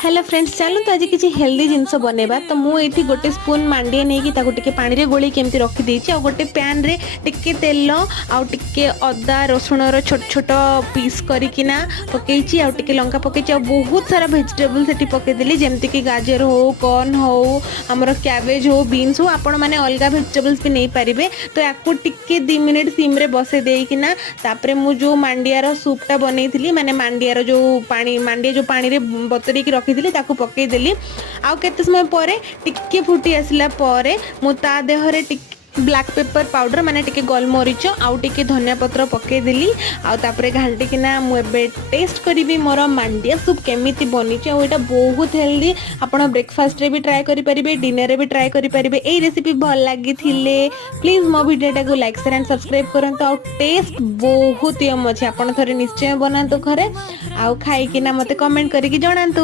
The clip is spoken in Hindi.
हेलो फ्रेंड्स, चलो तो आज किसी हेल्दी जिनस बनैबा। तो मुझे गोटे स्पून मांडिया नहीं टी पानी रे गोली केमती रखी गोटे पैन रे टिके तेल आउ टिके अदा रसुण छोट छोट पीस करना पकई टिके लंका पकई बहुत सारा भेजिटेबल से पकईदेली जमती गाजर हो कॉर्न हो आमर कैबेज हो बीन्स हो आपण मैंने अलग भेजिटेबल्स भी नहीं पारे। तो या टिके 2 मिनिट सिम रे बसे देना तापर मु जो मांडियार सूपटा बनई माने मांडियार जो पानी मांडिया जो पानी रे बतरी रखी पकईदेली आउ केते समय पर टिके फुटी आसला परे मु ता देहरे टिके ब्लैक पेपर पाउडर माने टिके गोलमरीच आउ टिके धनिया पत्र पकईदेली आउ तापरे घांटिकिना मुझे टेस्ट करी मोर मांडिया सूप केमिति बनी आउटा बहुत हेल्दी। आपण ब्रेकफास्ट रे भी ट्राए करि परिबे, डिनर रे भी ट्राए करि परिबे। एई रेसिपी भल लागी थिले प्लीज मो वीडियोटा को लाइक शेयर एंड सब्सक्राइब करंतु। आउ टेस्ट बहुत यम अछि, आपण थरे निश्चय बनांतु घरे आउ खाइकिना मते कमेंट करिकि जणांतु।